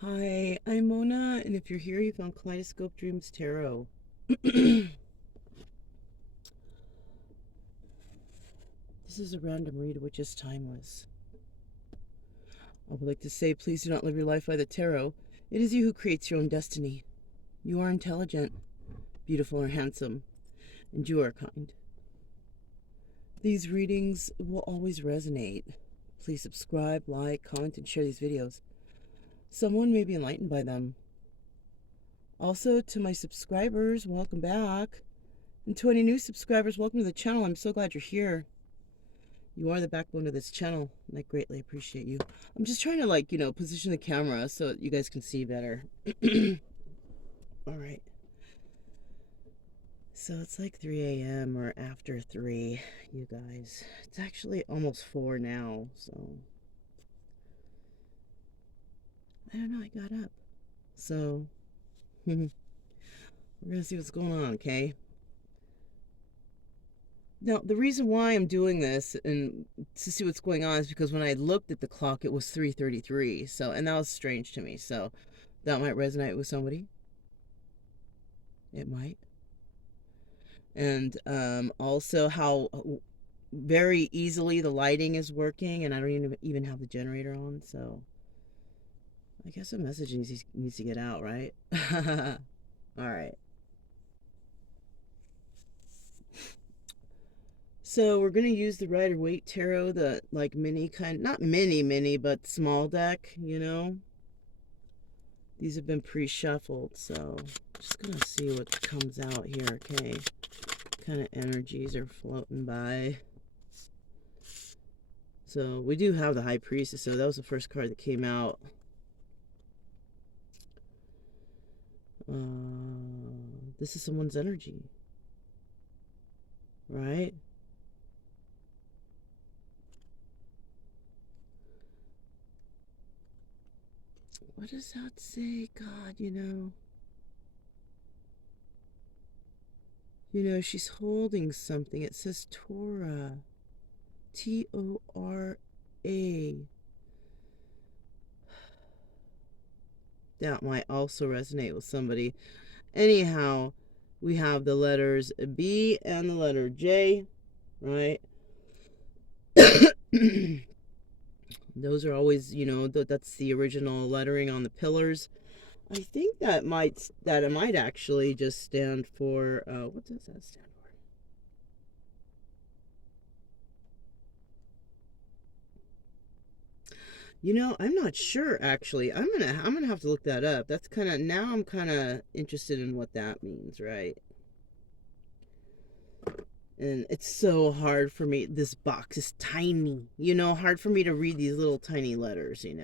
Hi, I'm Mona, and if you're here, you found Kaleidoscope Dreams Tarot. This is a random read which is timeless. I would like to say, please do not live your life by the tarot. It is you who creates your own destiny. You are intelligent, beautiful, or handsome, and you are kind. These readings will always resonate. Please subscribe, like, comment, and share these videos. Someone may be enlightened by them. Also, to my subscribers, welcome back. And to any new subscribers, welcome to the channel. I'm so glad you're here. You are the backbone of this channel, and I greatly appreciate you. I'm just trying to, position the camera so you guys can see better. All right. So it's like 3 a.m. or after 3, you guys. It's actually almost 4 now, so. I don't know, I got up. So, we're going to see what's going on, okay? Now, the reason why I'm doing this and to see what's going on is because when I looked at the clock, it was 3:33. So, and that was strange to me. So, that might resonate with somebody. It might. And also how very easily the lighting is working, and I don't even have the generator on. So, I guess a message needs to get out, right? All right. So we're going to use the Rider-Waite Tarot, the like mini kind, not mini, but small deck, you know. These have been pre-shuffled, so just going to see what comes out here, okay. What kind of energies are floating by. So we do have the High Priestess, so that was the first card that came out. This is someone's energy, right? What does that say? God, she's holding something. It says Torah. T-O-R-A. That might also resonate with somebody. Anyhow, we have the letters B and the letter J, right? Those are always, that's the original lettering on the pillars. I think that it might actually just stand for, what does that stand for? I'm not sure actually. I'm gonna have to look that up. That's now I'm kind of interested in what that means, right? And it's so hard for me. This box is tiny, hard for me to read these little tiny letters, Okay,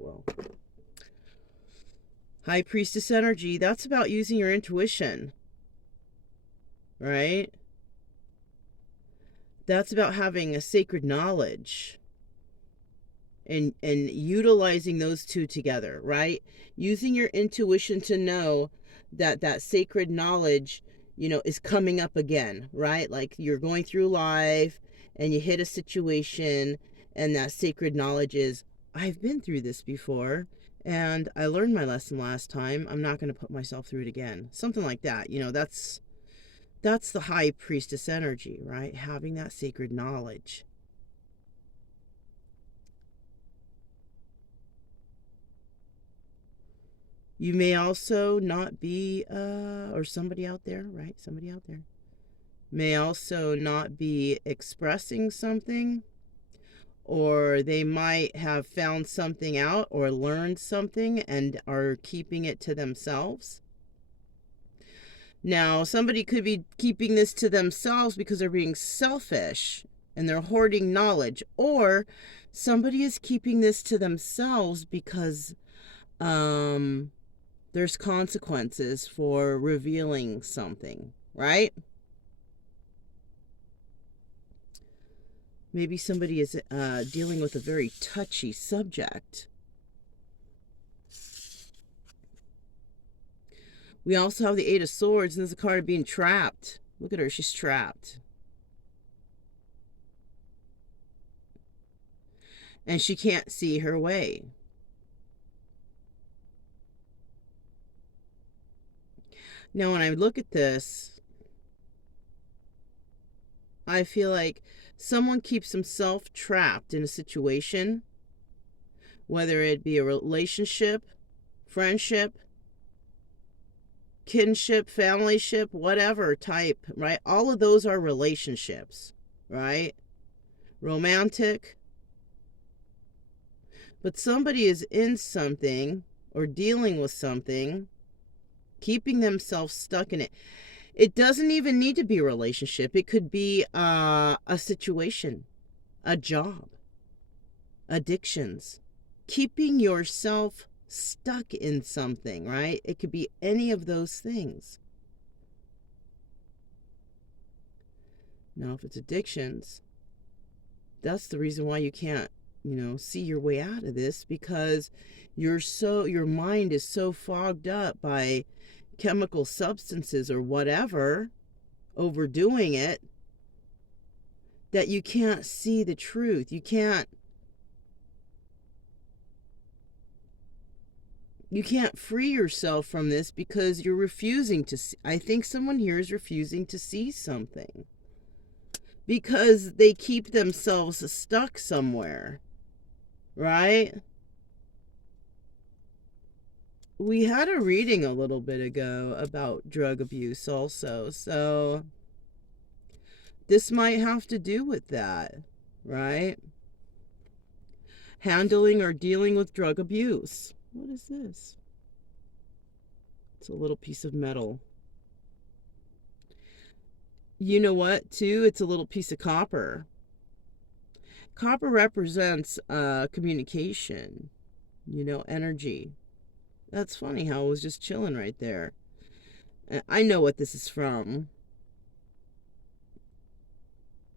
well. High Priestess energy, that's about using your intuition, right? That's about having a sacred knowledge and utilizing those two together, right? Using your intuition to know that sacred knowledge, is coming up again, right? Like you're going through life and you hit a situation, and that sacred knowledge is, I've been through this before and I learned my lesson last time. I'm not going to put myself through it again. Something like that. That's the High Priestess energy, right? Having that sacred knowledge. You may also not be, or somebody out there, right? Somebody out there may also not be expressing something, or they might have found something out or learned something and are keeping it to themselves. Now, somebody could be keeping this to themselves because they're being selfish and they're hoarding knowledge, or somebody is keeping this to themselves because, there's consequences for revealing something, right? Maybe somebody is dealing with a very touchy subject. We also have the Eight of Swords, and there's a card of being trapped. Look at her, she's trapped. and she can't see her way. Now, when I look at this, I feel like someone keeps themselves trapped in a situation, whether it be a relationship, friendship, kinship, familyship, whatever type, right? All of those are relationships, right? Romantic. But somebody is in something or dealing with something, keeping themselves stuck in it. It doesn't even need to be a relationship. It could be a situation, a job, addictions, keeping yourself stuck in something, right? It could be any of those things. Now, if it's addictions, that's the reason why you can't, see your way out of this, because your mind is so fogged up by chemical substances or whatever, overdoing it, that you can't see the truth. You can't free yourself from this because you're refusing to see. I think someone here is refusing to see something because they keep themselves stuck somewhere, right? We had a reading a little bit ago about drug abuse also, so this might have to do with that, right? Handling or dealing with drug abuse. What is this? It's a little piece of metal. You know what, too? It's a little piece of copper. Copper represents communication, energy. That's funny how it was just chilling right there. I know what this is from.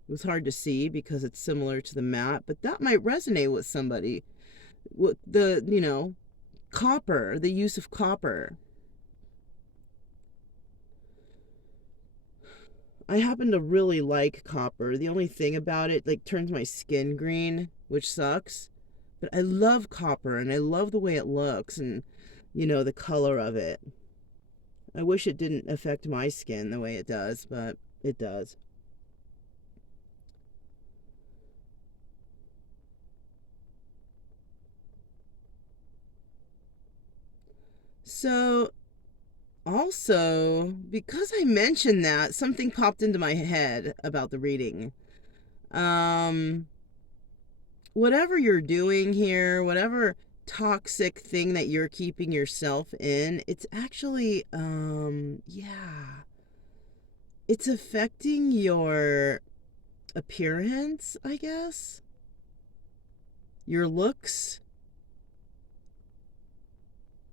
It was hard to see because it's similar to the mat, but that might resonate with somebody. With the, copper, the use of copper. I happen to really like copper. The only thing about it, turns my skin green, which sucks. But I love copper, and I love the way it looks, and, the color of it. I wish it didn't affect my skin the way it does, but it does. So, also, because I mentioned that, something popped into my head about the reading. Whatever you're doing here, whatever toxic thing that you're keeping yourself in, it's actually, it's affecting your appearance, I guess. Your looks.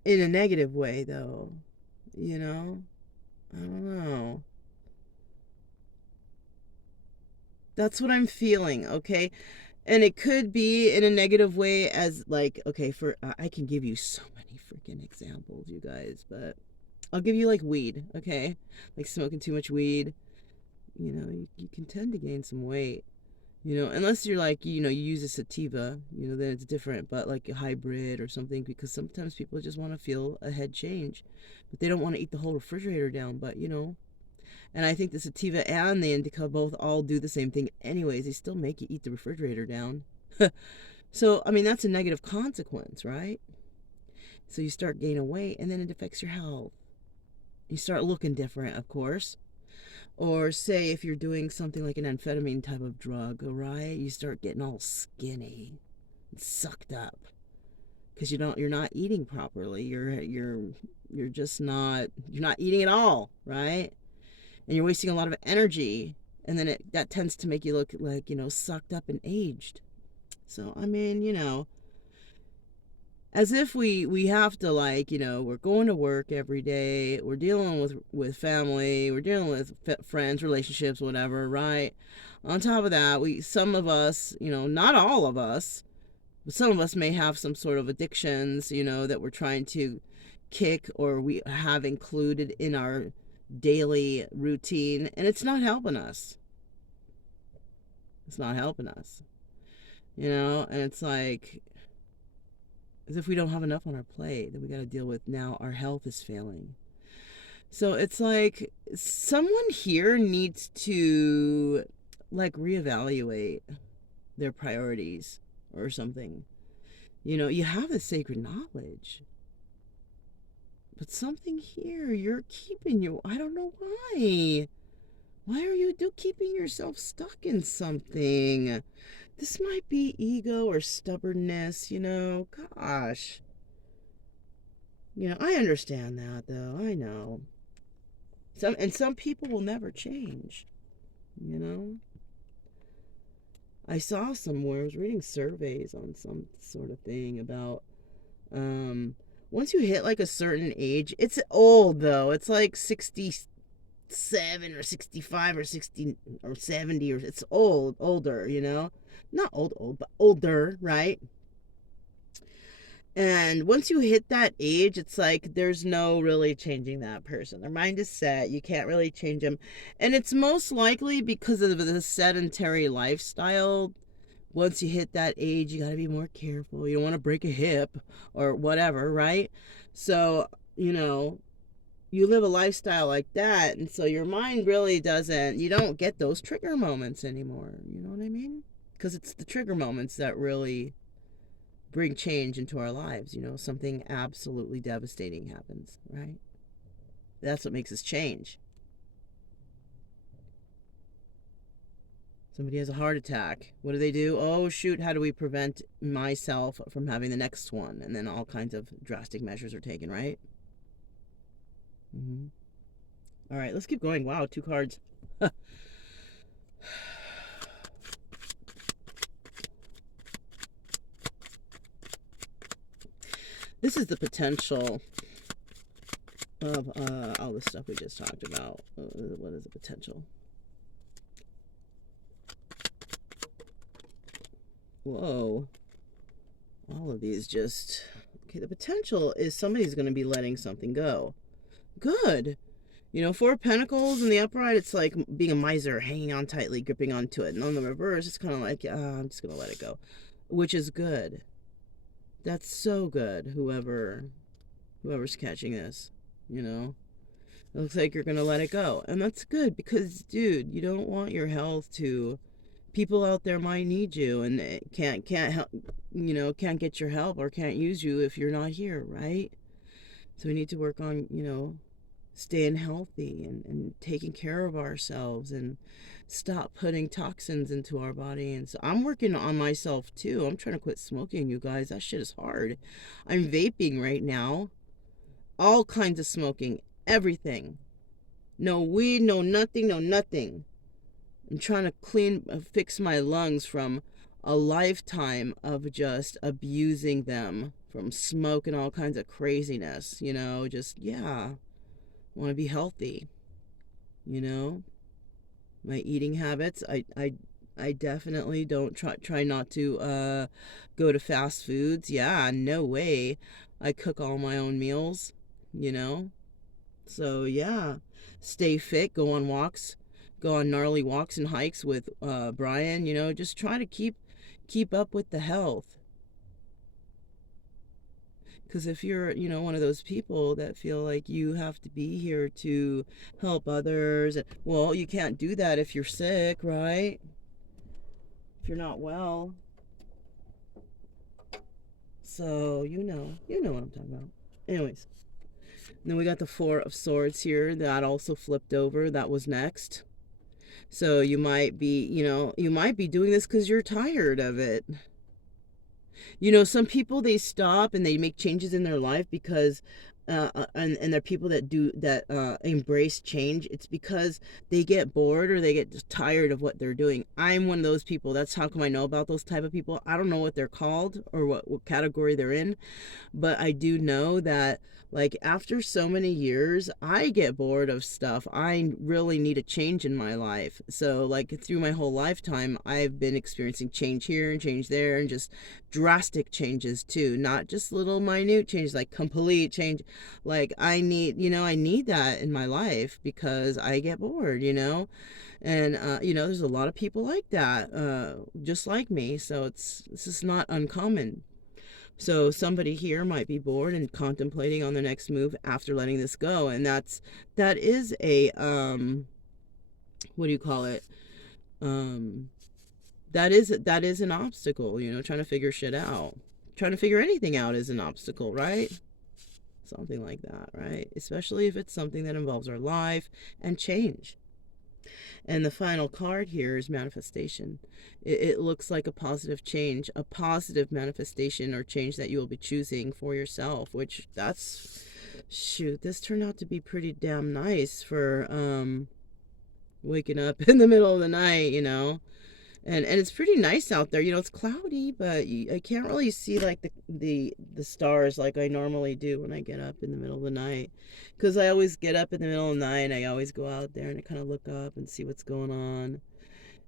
In a negative way, though. I don't know. That's what I'm feeling, okay? And it could be in a negative way as okay, I can give you so many freaking examples, you guys, but I'll give you weed, okay? Like smoking too much weed, you can tend to gain some weight. Unless you're you use a sativa, then it's different, but a hybrid or something, because sometimes people just want to feel a head change, but they don't want to eat the whole refrigerator down, but and I think the sativa and the indica both all do the same thing anyways. They still make you eat the refrigerator down. So, that's a negative consequence, right? So you start gaining weight, and then it affects your health. You start looking different, of course. Or say if you're doing something like an amphetamine type of drug, right? You start getting all skinny and sucked up because you're not eating properly. You're just not eating at all, right? And you're wasting a lot of energy, and then that tends to make you look sucked up and aged. So as if we have to we're going to work every day, we're dealing with family, we're dealing with friends, relationships, whatever, right? On top of that, some of us, not all of us, but some of us may have some sort of addictions, that we're trying to kick or we have included in our daily routine, and it's not helping us. And it's like, as if we don't have enough on our plate that we got to deal with now. Our health is failing. So it's like someone here needs to like reevaluate their priorities or something. You have the sacred knowledge, but something here you're keeping you. I don't know why. Why are you keeping yourself stuck in something? This might be ego or stubbornness, Gosh. I understand that though. I know. Some people will never change, you know. I saw somewhere, I was reading surveys on some sort of thing about once you hit like a certain age, it's old though. It's like 67 or 65 or 60 or 70, or it's older, Not old, but older, right? And once you hit that age, it's like there's no really changing that person. Their mind is set. You can't really change them. And it's most likely because of the sedentary lifestyle. Once you hit that age, you got to be more careful. You don't want to break a hip or whatever, right? So, you live a lifestyle like that. And so your mind really you don't get those trigger moments anymore. You know what I mean? Because it's the trigger moments that really bring change into our lives. Something absolutely devastating happens, right? That's what makes us change. Somebody has a heart attack. What do? Oh, shoot, how do we prevent myself from having the next one? And then all kinds of drastic measures are taken, right? All right, let's keep going. Wow, 2 cards. This is the potential of all the stuff we just talked about. What is the potential? Whoa. All of these just... Okay, the potential is somebody's going to be letting something go. Good. 4 of Pentacles in the upright, it's like being a miser, hanging on tightly, gripping onto it. And on the reverse, it's kind of like, I'm just going to let it go. Which is good. That's so good, whoever's catching this, It looks like you're going to let it go. And that's good because, dude, you don't want your health to... People out there might need you and can't help, can't get your help or can't use you if you're not here, right? So we need to work on, staying healthy and taking care of ourselves and stop putting toxins into our body. And so I'm working on myself too. I'm trying to quit smoking, you guys. That shit is hard. I'm vaping right now. All kinds of smoking. Everything. No weed, no nothing, no nothing. I'm trying to fix my lungs from a lifetime of just abusing them, from smoke and all kinds of craziness, want to be healthy, my eating habits. I definitely don't try not to go to fast foods. Yeah, no way. I cook all my own meals, so yeah, stay fit, go on walks, go on gnarly walks and hikes with Brian, just try to keep up with the health. Because if you're, one of those people that feel like you have to be here to help others, well, you can't do that if you're sick, right? If you're not well. So, you know what I'm talking about. Anyways. And then we got the 4 of Swords here. That also flipped over. That was next. So you might be, doing this because you're tired of it. Some people, they stop and they make changes in their life because and they're people that embrace change. It's because they get bored or they get tired of what they're doing. I'm one of those people. That's how come I know about those type of people. I don't know what they're called or what category they're in, but I do know that, like, after so many years, I get bored of stuff. I really need a change in my life. So, like, through my whole lifetime, I've been experiencing change here and change there, and just drastic changes too, not just little minute changes, like complete change. Like, I need, I need that in my life because I get bored, and there's a lot of people like that, just like me. So this is not uncommon. So somebody here might be bored and contemplating on the next move after letting this go, and that is a what do you call it? Um, that is an obstacle. Trying to figure shit out, trying to figure anything out is an obstacle, right? Something like that, right? Especially if it's something that involves our life and change. And the final card here is manifestation. It looks like a positive change, a positive manifestation or change that you will be choosing for yourself, which shoot, this turned out to be pretty damn nice for waking up in the middle of the night, and it's pretty nice out there. It's cloudy, but I can't really see like the stars like I normally do when I get up in the middle of the night, because I always get up in the middle of the night and I always go out there and I kind of look up and see what's going on,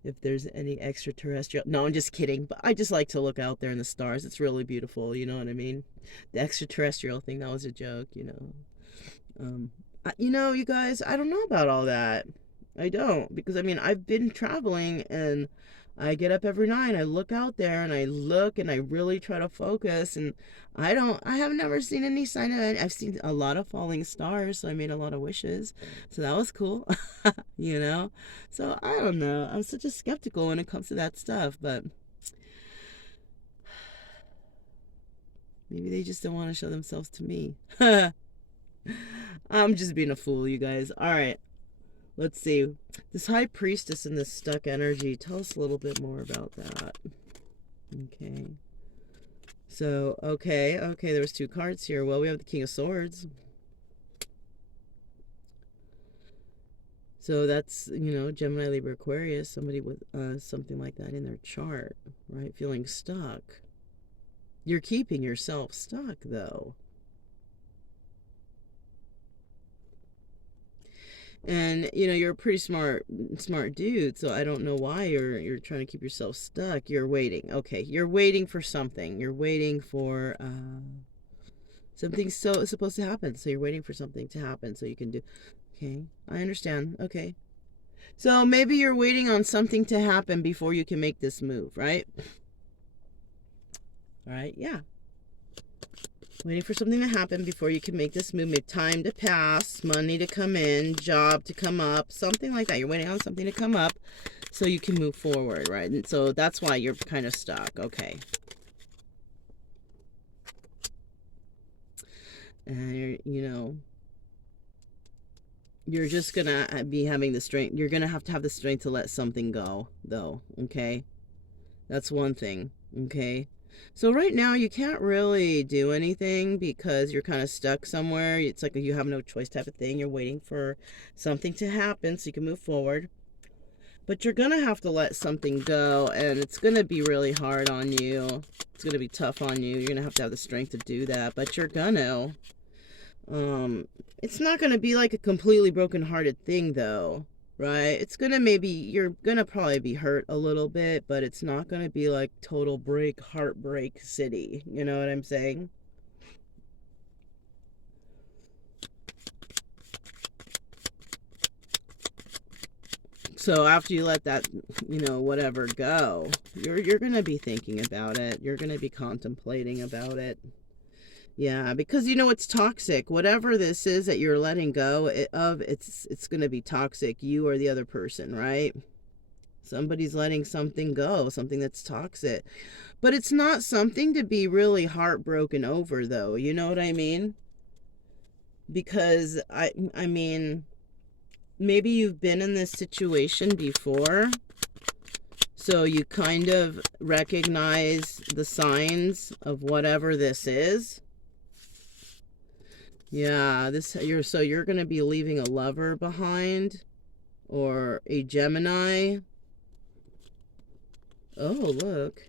if there's any extraterrestrial. No, I'm just kidding, but I just like to look out there in the stars. It's really beautiful, you know what I mean? The extraterrestrial thing, that was a joke. You guys, I don't know about all that. I don't, because I've been traveling and I get up every night, I look out there and I look and I really try to focus, and I have never seen any sign of it. I've seen a lot of falling stars, so I made a lot of wishes. So that was cool. So I don't know. I'm such a skeptical when it comes to that stuff, but maybe they just don't want to show themselves to me. I'm just being a fool, you guys. All right. Let's see. This high priestess and this stuck energy. Tell us a little bit more about that. Okay. So, okay. There was 2 cards here. Well, we have the King of Swords. So that's, Gemini, Libra, Aquarius. Somebody with something like that in their chart, right? Feeling stuck. You're keeping yourself stuck, though. And you're a pretty smart dude, so I don't know why you're trying to keep yourself stuck. You're waiting. Okay, you're waiting for something. You're waiting for something supposed to happen. So you're waiting for something to happen so you can do. Okay, I understand. Okay. So maybe you're waiting on something to happen before you can make this move, right? All right, yeah. Waiting for something to happen before you can make this move. Maybe time to pass, money to come in, job to come up, something like that. You're waiting on something to come up so you can move forward, right? And so that's why you're kind of stuck. Okay. And you're just going to be having the strength. You're going to have the strength to let something go, though. Okay. That's one thing. Okay. So right now you can't really do anything because you're kind of stuck somewhere. It's like you have no choice type of thing. You're waiting for something to happen so you can move forward. But you're going to have to let something go, and it's going to be really hard on you. It's going to be tough on you. You're going to have the strength to do that, but you're going to. It's not going to be like a completely broken-hearted thing, though. Right? It's going to you're going to probably be hurt a little bit, but it's not going to be like total heartbreak city. You know what I'm saying? So after you let that, whatever go, you're going to be thinking about it. You're going to be contemplating about it. Yeah, because it's toxic. Whatever this is that you're letting go of, it's going to be toxic. You or the other person, right? Somebody's letting something go, something that's toxic. But it's not something to be really heartbroken over, though. You know what I mean? Because, I mean, maybe you've been in this situation before. So you kind of recognize the signs of whatever this is. Yeah, you're going to be leaving a lover behind or a Gemini. Oh, look.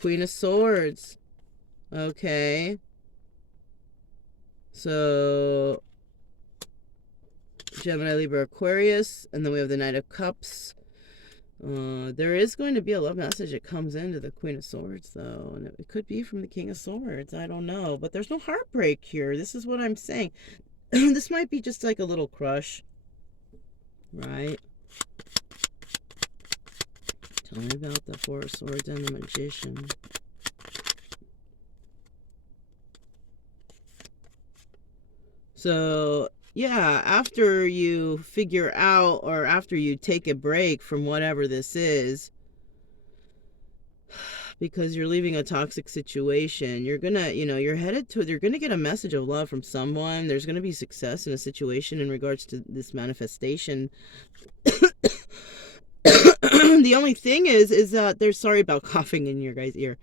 Queen of Swords. Okay. So Gemini, Libra, Aquarius, and then we have the Knight of Cups. There is going to be a love message that comes into the Queen of Swords, though, and it could be from the King of Swords. I don't know, but there's no heartbreak here. This is what I'm saying. This might be just like a little crush, right? Tell me about the Four of Swords and the Magician. So, yeah, after you figure out, or after you take a break from whatever this is, because you're leaving a toxic situation, you're gonna, you're headed to, you're gonna get a message of love from someone. There's gonna be success in a situation in regards to this manifestation. The only thing is that there's, sorry about coughing in your guys' ear.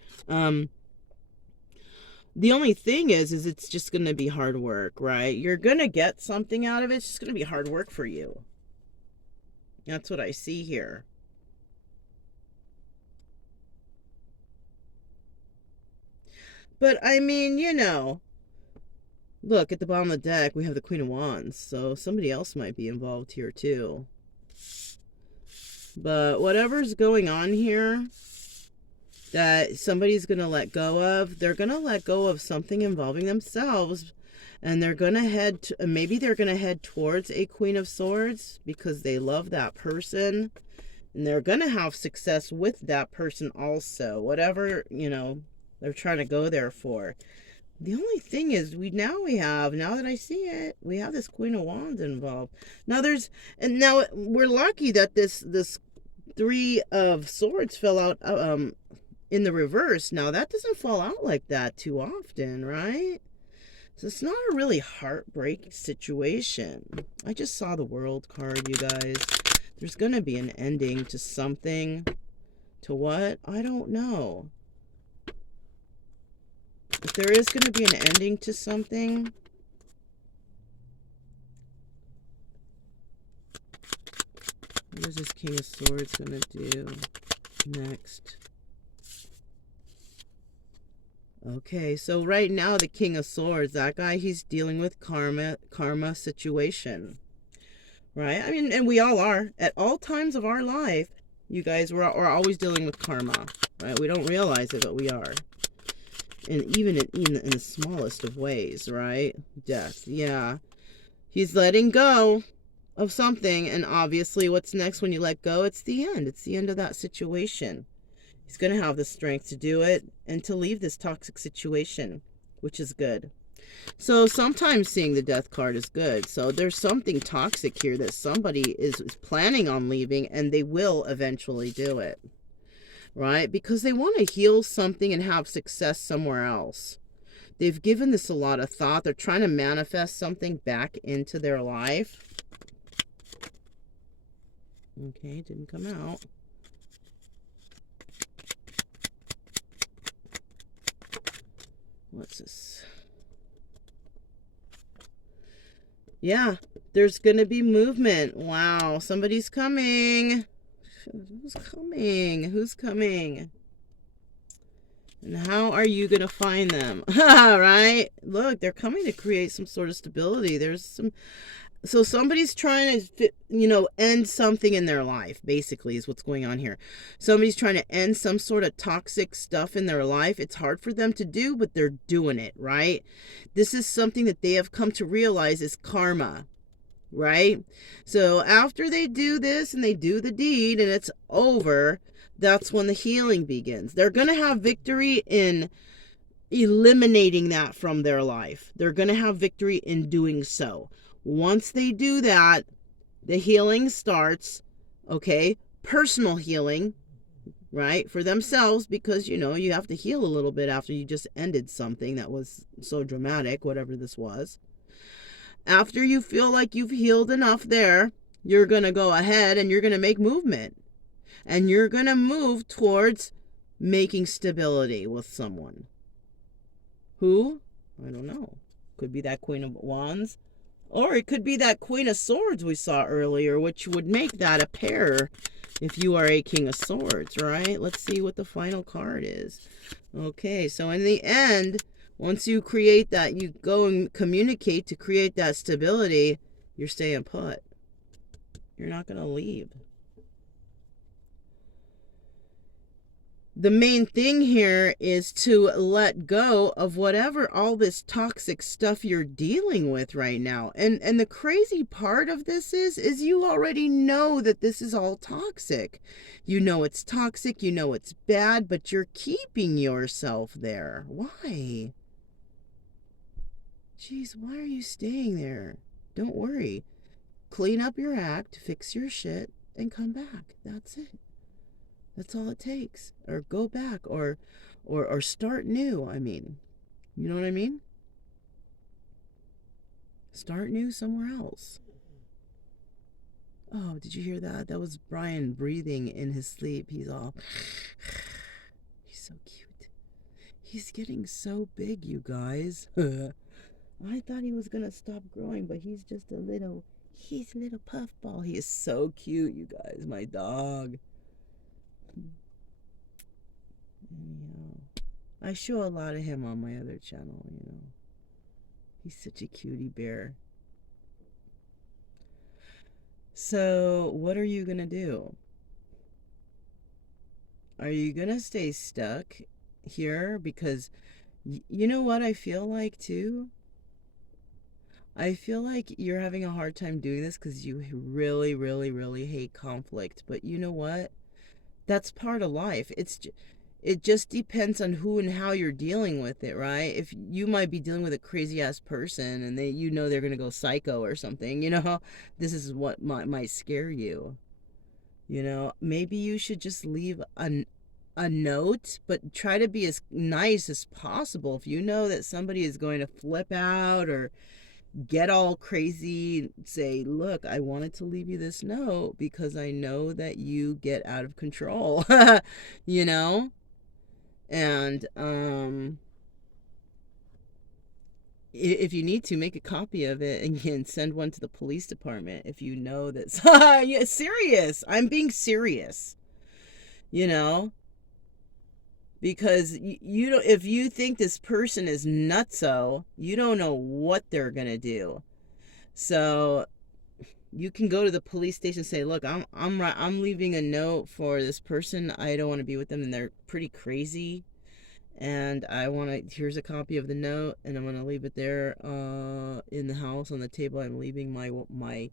The only thing is it's just going to be hard work, right? You're going to get something out of it. It's just going to be hard work for you. That's what I see here. But, I mean, look, at the bottom of the deck, we have the Queen of Wands. So somebody else might be involved here, too. But whatever's going on here that somebody's going to let go of, they're going to let go of something involving themselves, and they're going to head to, maybe they're going to head towards a Queen of Swords because they love that person, and they're going to have success with that person also, whatever, they're trying to go there for. The only thing is, now that I see it, we have this Queen of Wands involved. Now now we're lucky that this Three of Swords fell out in the reverse. Now that doesn't fall out like that too often, right? So it's not a really heartbreaking situation. I just saw the World card, you guys. There's gonna be an ending to something. To what? I don't know. If there is going to be an ending to something, what is this King of Swords going to do next? Okay, so right now the King of Swords, that guy, he's dealing with karma situation, right? I mean, and we all are. At all times of our life, you guys, we're always dealing with karma, right? We don't realize it, but we are. And even in the smallest of ways, right? Death, yeah. He's letting go of something, and obviously what's next when you let go? It's the end. It's the end of that situation. He's going to have the strength to do it and to leave this toxic situation, which is good. So sometimes seeing the Death card is good. So there's something toxic here that somebody is planning on leaving, and they will eventually do it. Right? Because they want to heal something and have success somewhere else. They've given this a lot of thought. They're trying to manifest something back into their life. Okay, didn't come out. What's this? Yeah, there's going to be movement. Wow, somebody's coming. Who's coming? Who's coming? And how are you going to find them? Right? Look, they're coming to create some sort of stability. So somebody's trying to, end something in their life, basically, is what's going on here. Somebody's trying to end some sort of toxic stuff in their life. It's hard for them to do, but they're doing it, right? This is something that they have come to realize is karma. Right? So after they do this and they do the deed and it's over, that's when the healing begins. They're going to have victory in eliminating that from their life. They're going to have victory in doing so. Once they do that, the healing starts, okay? Personal healing, right? For themselves, because, you have to heal a little bit after you just ended something that was so dramatic, whatever this was. After you feel like you've healed enough there, you're going to go ahead and you're going to make movement. And you're going to move towards making stability with someone. Who? I don't know. Could be that Queen of Wands. Or it could be that Queen of Swords we saw earlier, which would make that a pair if you are a King of Swords, right? Let's see what the final card is. Okay, so in the end, once you create that, you go and communicate to create that stability, you're staying put. You're not going to leave. the main thing here is to let go of whatever all this toxic stuff you're dealing with right now. And the crazy part of this is you already know that this is all toxic. You know it's toxic, you know it's bad, but you're keeping yourself there. Why? Jeez, why are you staying there? Don't worry. Clean up your act, fix your shit, and come back. That's it. That's all it takes. Or go back or start new. I mean, you know what I mean? Start new somewhere else. Oh, did you hear that? That was Brian breathing in his sleep. He's all he's so cute. He's getting so big, you guys. I thought he was gonna stop growing, but he's just a little puffball. He is so cute, you guys. My dog. Anyhow, I show a lot of him on my other channel, you know. He's such a cutie bear. So, what are you gonna do? Are you gonna stay stuck here? Because you know what I feel like too? I feel like you're having a hard time doing this because you really, really, really hate conflict. But you know what? That's part of life. It just depends on who and how you're dealing with it, right? If you might be dealing with a crazy ass person and they're gonna go psycho or something, you know, this is what might scare you. You know, maybe you should just leave a note, but try to be as nice as possible. If you know that somebody is going to flip out or get all crazy, say, look, I wanted to leave you this note because I know that you get out of control. You know? And if you need to, make a copy of it and can send one to the police department if you know that. Yeah, serious. I'm being serious. You know? Because you don't, if you think this person is nutso, you don't know what they're gonna do. So you can go to the police station and say, look, I'm leaving a note for this person. I don't want to be with them and they're pretty crazy, and I want to, here's a copy of the note, and I'm going to leave it there in the house on the table. I'm leaving my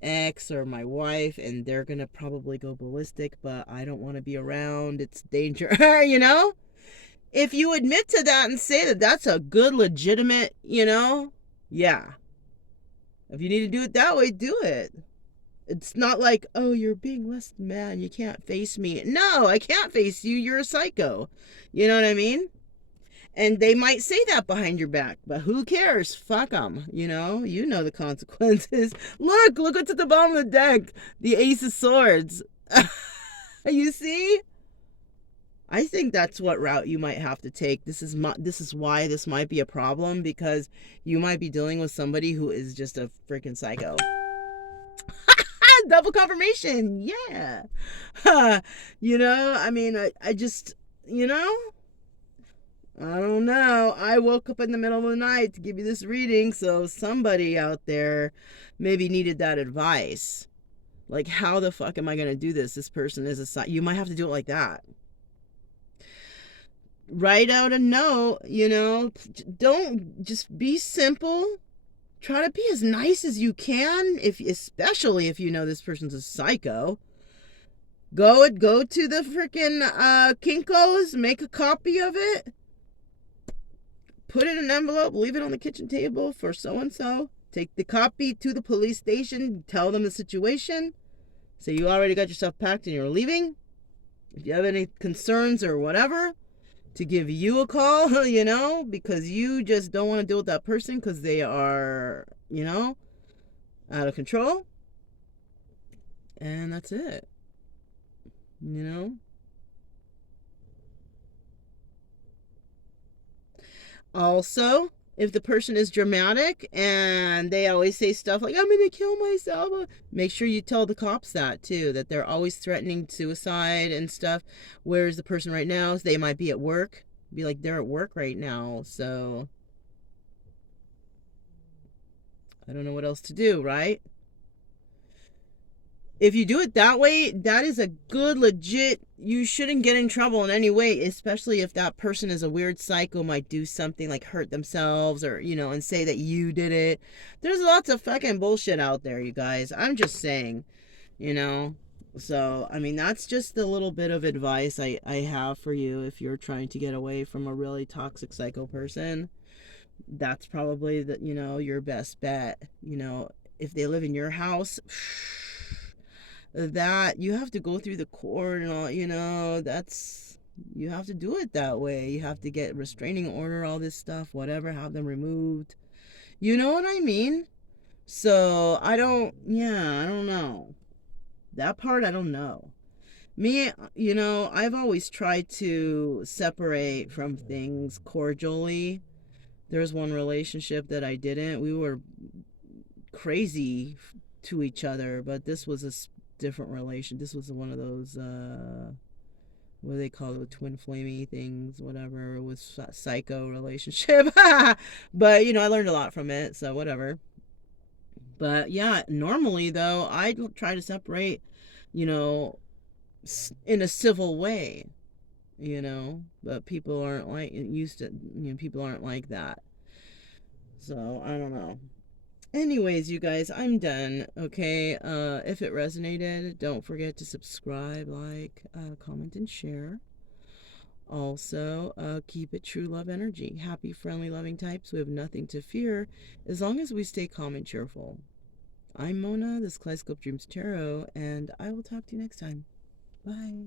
ex or my wife, and they're going to probably go ballistic, but I don't want to be around. It's danger. You know? If you admit to that and say that that's a good legitimate, you know, yeah. If you need to do it that way, do it. It's not like, oh, you're being less than man, you can't face me. No, I can't face you. You're a psycho. You know what I mean? And they might say that behind your back, but who cares? Fuck them. You know the consequences. Look what's at the bottom of the deck. The Ace of Swords. You see? I think that's what route you might have to take. This is why this might be a problem, because you might be dealing with somebody who is just a freaking psycho. Double confirmation. Yeah. You know, I mean, I just, you know, I don't know. I woke up in the middle of the night to give you this reading, so somebody out there maybe needed that advice. Like, how the fuck am I going to do this? This person is a, you might have to do it like that. Write out a note, you know, don't just be simple. Try to be as nice as you can, especially if you know this person's a psycho. Go to the freaking Kinko's, make a copy of it, put it in an envelope, leave it on the kitchen table for so-and-so. Take the copy to the police station, tell them the situation. Say you already got yourself packed and you're leaving. If you have any concerns or whatever, to give you a call, you know, because you just don't want to deal with that person because they are, you know, out of control. And that's it. You know? Also, if the person is dramatic and they always say stuff like, I'm gonna kill myself, make sure you tell the cops that too, that they're always threatening suicide and stuff. Where's the person right now? They might be at work. Be like, they're at work right now, so I don't know what else to do, right? if you do it that way, that is a good, legit, you shouldn't get in trouble in any way, especially if that person is a weird psycho, might do something like hurt themselves or, and say that you did it. There's lots of fucking bullshit out there, you guys. I'm just saying, you know. So, I mean, that's just the little bit of advice I have for you if you're trying to get away from a really toxic psycho person. That's probably your best bet. If they live in your house, that you have to go through the court and all, that's, you have to do it that way. You have to get restraining order, all this stuff, whatever, have them removed. You know what I mean? So I don't know. That part I don't know. Me, I've always tried to separate from things cordially. There's one relationship that I didn't. We were crazy to each other, but this was a different relation. This was one of those what do they call it, twin flamey things, whatever, with psycho relationship. But I learned a lot from it, so whatever. But yeah, normally though, I try to separate, in a civil way, but people aren't like used to, people aren't like that. So I don't know. Anyways, you guys, I'm done. Okay, if it resonated, don't forget to subscribe, like, comment, and share. Also, keep it true love energy. Happy, friendly, loving types. We have nothing to fear as long as we stay calm and cheerful. I'm Mona, this Kaleidoscope Dreams Tarot, and I will talk to you next time. Bye.